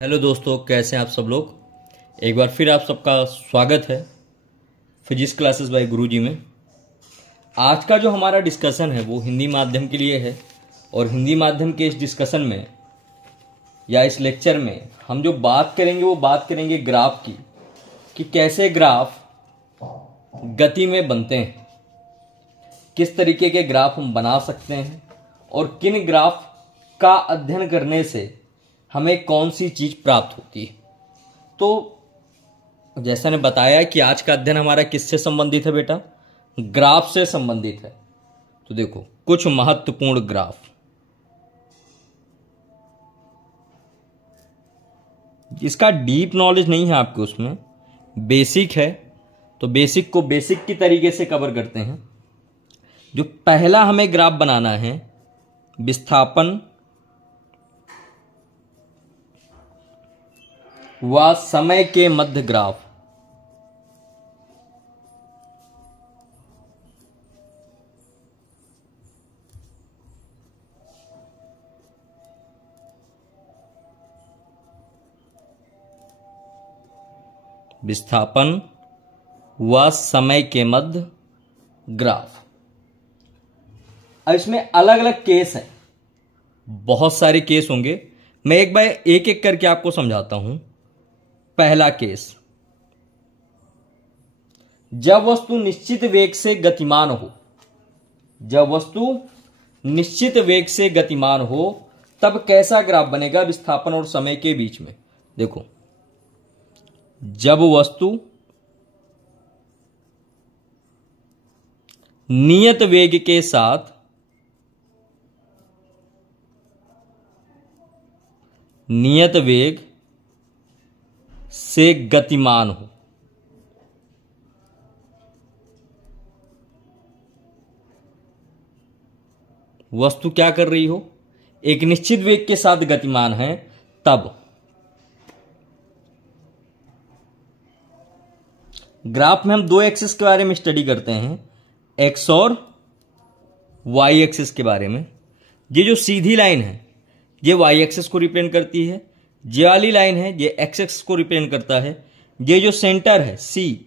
Hello दोस्तों, कैसे हैं आप सब लोग। एक बार फिर आप सबका स्वागत है फिजिक्स क्लासेस बाय गुरुजी में। आज का जो हमारा डिस्कशन है वो हिंदी माध्यम के लिए है और हिंदी माध्यम के इस डिस्कशन में या इस लेक्चर में हम जो बात करेंगे वो बात करेंगे ग्राफ की, कि कैसे ग्राफ गति में बनते हैं, किस तरीके के ग्राफ हम बना सकते हैं और किन ग्राफ का अध्ययन करने से हमें कौन सी चीज प्राप्त होती है। तो जैसा ने बताया कि आज का अध्ययन हमारा किससे संबंधित है बेटा, ग्राफ से संबंधित है। तो देखो कुछ महत्वपूर्ण ग्राफ, इसका डीप नॉलेज नहीं है आपको, उसमें बेसिक है तो बेसिक को बेसिक की तरीके से कवर करते हैं। जो पहला हमें ग्राफ बनाना है, विस्थापन व समय के मध्य ग्राफ। विस्थापन व समय के मध्य ग्राफ। अब इसमें अलग अलग केस हैं, बहुत सारे केस होंगे। मैं एक बार एक एक करके आपको समझाता हूं। पहला केस, जब वस्तु निश्चित वेग से गतिमान हो, जब वस्तु निश्चित वेग से गतिमान हो तब कैसा ग्राफ बनेगा विस्थापन और समय के बीच में। देखो, जब वस्तु नियत वेग के साथ नियत वेग से गतिमान हो, वस्तु क्या कर रही हो, एक निश्चित वेग के साथ गतिमान है, तब ग्राफ में हम दो एक्सिस के बारे में स्टडी करते हैं, एक्स और वाई एक्सिस के बारे में। ये जो सीधी लाइन है ये वाई एक्सिस को रिप्रेजेंट करती है, ये वाली लाइन है ये एक्स एक्सिस को रिप्रेजेंट करता है। ये जो सेंटर है सी,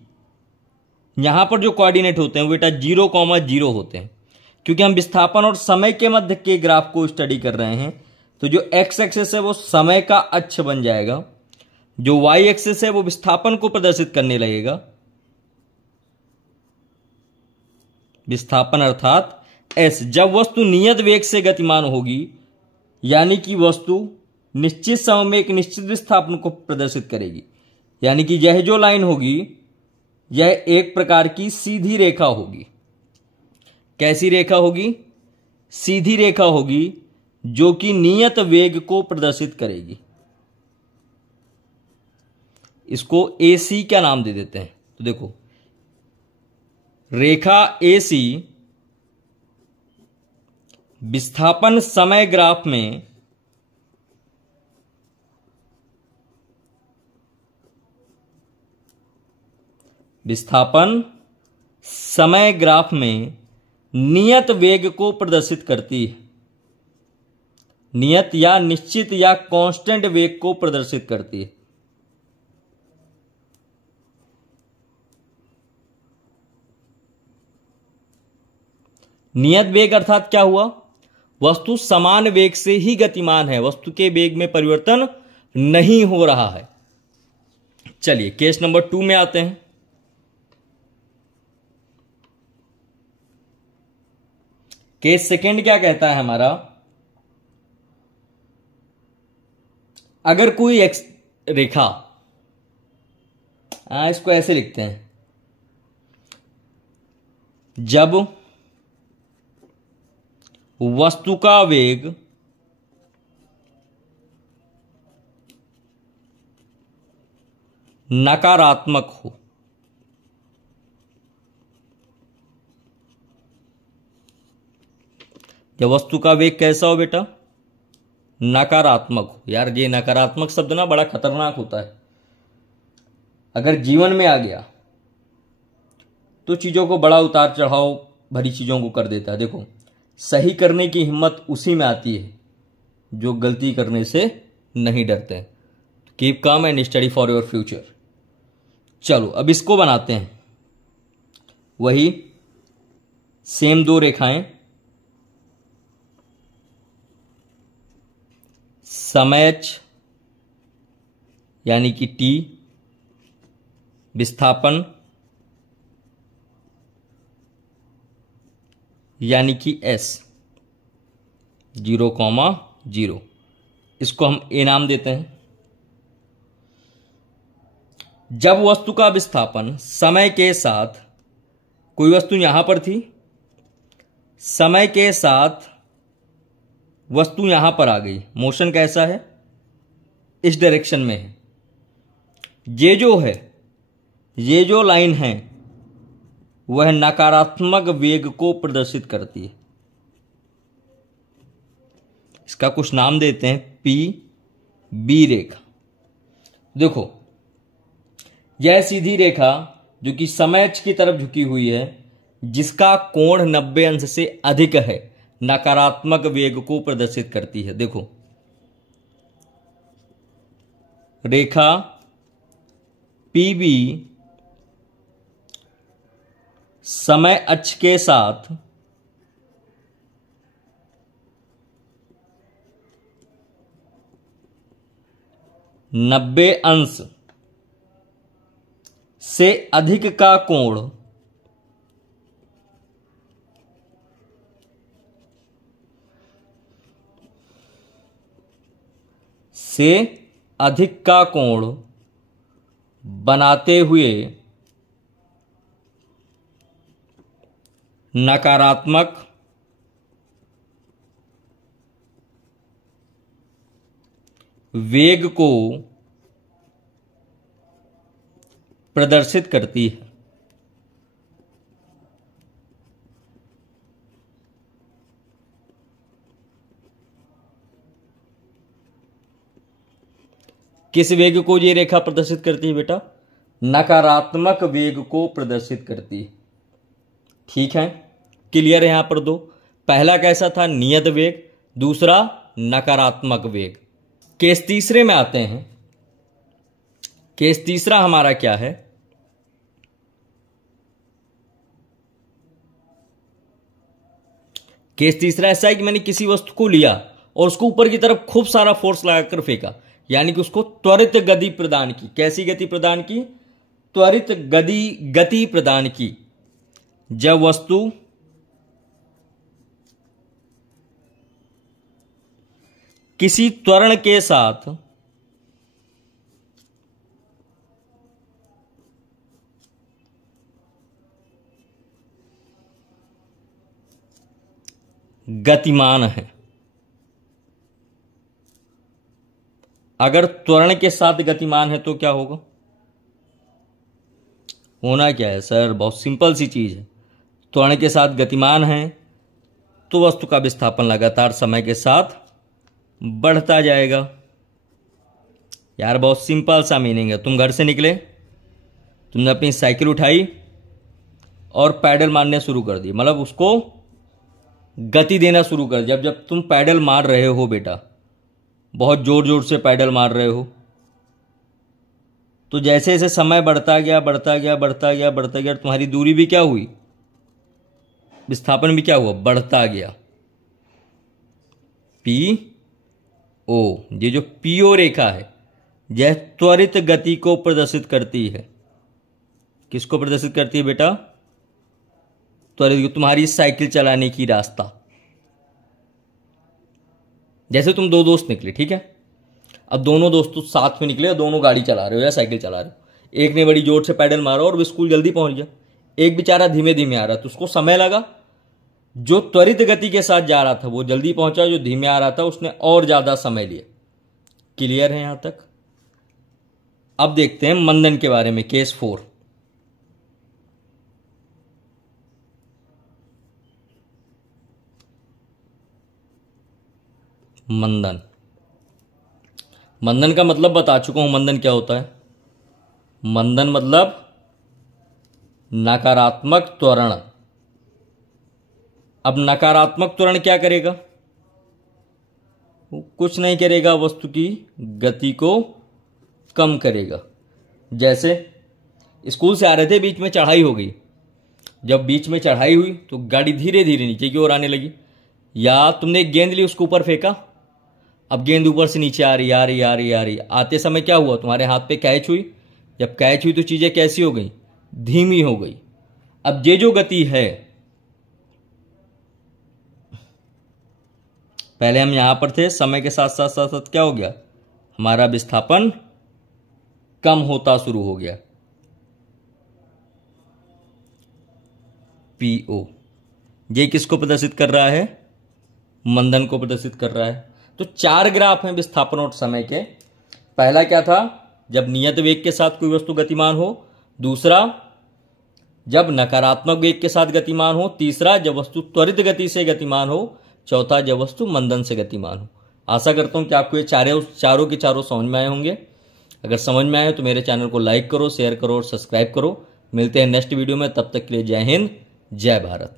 यहां पर जो कोऑर्डिनेट होते हैं वो बेटा 0,0 होते हैं, क्योंकि हम विस्थापन और समय के मध्य के ग्राफ को स्टडी कर रहे हैं। तो जो एक्स एक्सिस है वो समय का अक्ष बन जाएगा, जो वाई एक्सिस है वो विस्थापन को प्रदर्शित करने लगेगा। विस्थापन अर्थात एस, जब वस्तु नियत वेग से गतिमान होगी, यानी कि वस्तु निश्चित समय में एक निश्चित विस्थापन को प्रदर्शित करेगी, यानी कि यह जो लाइन होगी यह एक प्रकार की सीधी रेखा होगी। कैसी रेखा होगी? सीधी रेखा होगी जो कि नियत वेग को प्रदर्शित करेगी। इसको AC क्या नाम दे देते हैं। तो देखो, रेखा AC विस्थापन समय ग्राफ में विस्थापन समय ग्राफ में नियत वेग को प्रदर्शित करती है, नियत या निश्चित या कांस्टेंट वेग को प्रदर्शित करती है। नियत वेग अर्थात क्या हुआ, वस्तु समान वेग से ही गतिमान है, वस्तु के वेग में परिवर्तन नहीं हो रहा है। चलिए केस नंबर 2 में आते हैं। केस सेकेंड क्या कहता है हमारा, अगर कोई एक्स रेखा, इसको ऐसे लिखते हैं, जब वस्तु का वेग नकारात्मक हो, जब वस्तु का वेग कैसा हो बेटा, नकारात्मक हो। यार ये नकारात्मक शब्द ना बड़ा खतरनाक होता है, अगर जीवन में आ गया तो चीजों को बड़ा उतार चढ़ाव भरी चीजों को कर देता है। देखो, सही करने की हिम्मत उसी में आती है जो गलती करने से नहीं डरते। Keep calm and study for your future. चलो अब इसको बनाते हैं, वही सेम दो रेखाएं, समय यानी कि टी, विस्थापन यानी कि एस, 0,0। इसको हम ए नाम देते हैं। जब वस्तु का विस्थापन समय के साथ, कोई वस्तु यहां पर थी, समय के साथ वस्तु यहां पर आ गई, मोशन कैसा है, इस डायरेक्शन में है। ये जो लाइन है वह नकारात्मक वेग को प्रदर्शित करती है। इसका कुछ नाम देते हैं पी बी रेखा। देखो यह सीधी रेखा जो कि समय की तरफ झुकी हुई है, जिसका कोण 90 अंश से अधिक है, नकारात्मक वेग को प्रदर्शित करती है। देखो रेखा पीबी समय अक्ष के साथ नब्बे अंश से अधिक का कोण बनाते हुए नकारात्मक वेग को प्रदर्शित करती है। किस वेग को ये रेखा प्रदर्शित करती है बेटा? नकारात्मक वेग को प्रदर्शित करती है। ठीक है, क्लियर है यहां पर दो। पहला कैसा था? नियत वेग, दूसरा नकारात्मक वेग। केस तीसरे में आते हैं। केस तीसरा हमारा क्या है? केस तीसरा ऐसा है कि मैंने किसी वस्तु को लिया और उसको ऊपर की तरफ खूब सारा फोर्स लगाकर फेंका, यानी कि उसको त्वरित गति प्रदान की। कैसी गति प्रदान की? त्वरित गति प्रदान की। जब वस्तु किसी त्वरण के साथ गतिमान है, अगर त्वरण के साथ गतिमान है तो क्या होगा? होना क्या है सर? बहुत सिंपल सी चीज है। त्वरण के साथ गतिमान है तो वस्तु का विस्थापन लगातार समय के साथ बढ़ता जाएगा। यार बहुत सिंपल सा मीनिंग है। तुम घर से निकले, तुमने अपनी साइकिल उठाई और पैडल मारने शुरू कर दी, मतलब उसको गति देना शुरू कर। जब तुम पैडल मार रहे हो बेटा, बहुत जोर जोर से पैडल मार रहे हो, तो जैसे जैसे समय बढ़ता गया तुम्हारी दूरी भी क्या हुई? विस्थापन भी क्या हुआ? बढ़ता गया। पी ओ, ये जो पीओ रेखा है यह त्वरित गति को प्रदर्शित करती है। किसको प्रदर्शित करती है बेटा? त्वरित, तुम्हारी साइकिल चलाने की रास्ता। जैसे तुम दो दोस्त निकले, ठीक है, अब दोनों दोस्त साथ में निकले और दोनों गाड़ी चला रहे हो या साइकिल चला रहे हो। एक ने बड़ी जोर से पैडल मारा और वो स्कूल जल्दी पहुंच गया, एक बेचारा धीमे धीमे आ रहा था, उसको समय लगा। जो त्वरित गति के साथ जा रहा था वो जल्दी पहुंचा, जो धीमे आ रहा था उसने और ज्यादा समय लिया। क्लियर है यहां तक? अब देखते हैं मंदन के बारे में। केस 4। मंदन का मतलब बता चुका हूं। मंदन क्या होता है? मंदन मतलब नकारात्मक त्वरण। अब नकारात्मक त्वरण क्या करेगा? कुछ नहीं करेगा, वस्तु की गति को कम करेगा। जैसे स्कूल से आ रहे थे, बीच में चढ़ाई हो गई, जब बीच में चढ़ाई हुई तो गाड़ी धीरे धीरे नीचे की ओर आने लगी, या तुमने एक गेंद ली उसको ऊपर फेंका, अब गेंद ऊपर से नीचे आ रही आ रही आ रही आ रही, आते समय क्या हुआ, तुम्हारे हाथ पे कैच हुई, जब कैच हुई तो चीजें कैसी हो गई, धीमी हो गई। अब ये जो गति है, पहले हम यहां पर थे, समय के साथ साथ साथ साथ क्या हो गया, हमारा विस्थापन कम होता शुरू हो गया। पीओ ये किसको प्रदर्शित कर रहा है, मंदन को प्रदर्शित कर रहा है। तो 4 ग्राफ हैं विस्थापन और समय के। पहला क्या था, जब नियत वेग के साथ कोई वस्तु गतिमान हो, दूसरा जब नकारात्मक वेग के साथ गतिमान हो, तीसरा जब वस्तु त्वरित गति से गतिमान हो, चौथा जब वस्तु मंदन से गतिमान हो। आशा करता हूं कि आपको ये चारों के चारों समझ में आए होंगे। अगर समझ में आए तो मेरे चैनल को लाइक करो, शेयर करो और सब्सक्राइब करो। मिलते हैं नेक्स्ट वीडियो में, तब तक के लिए जय हिंद, जय भारत।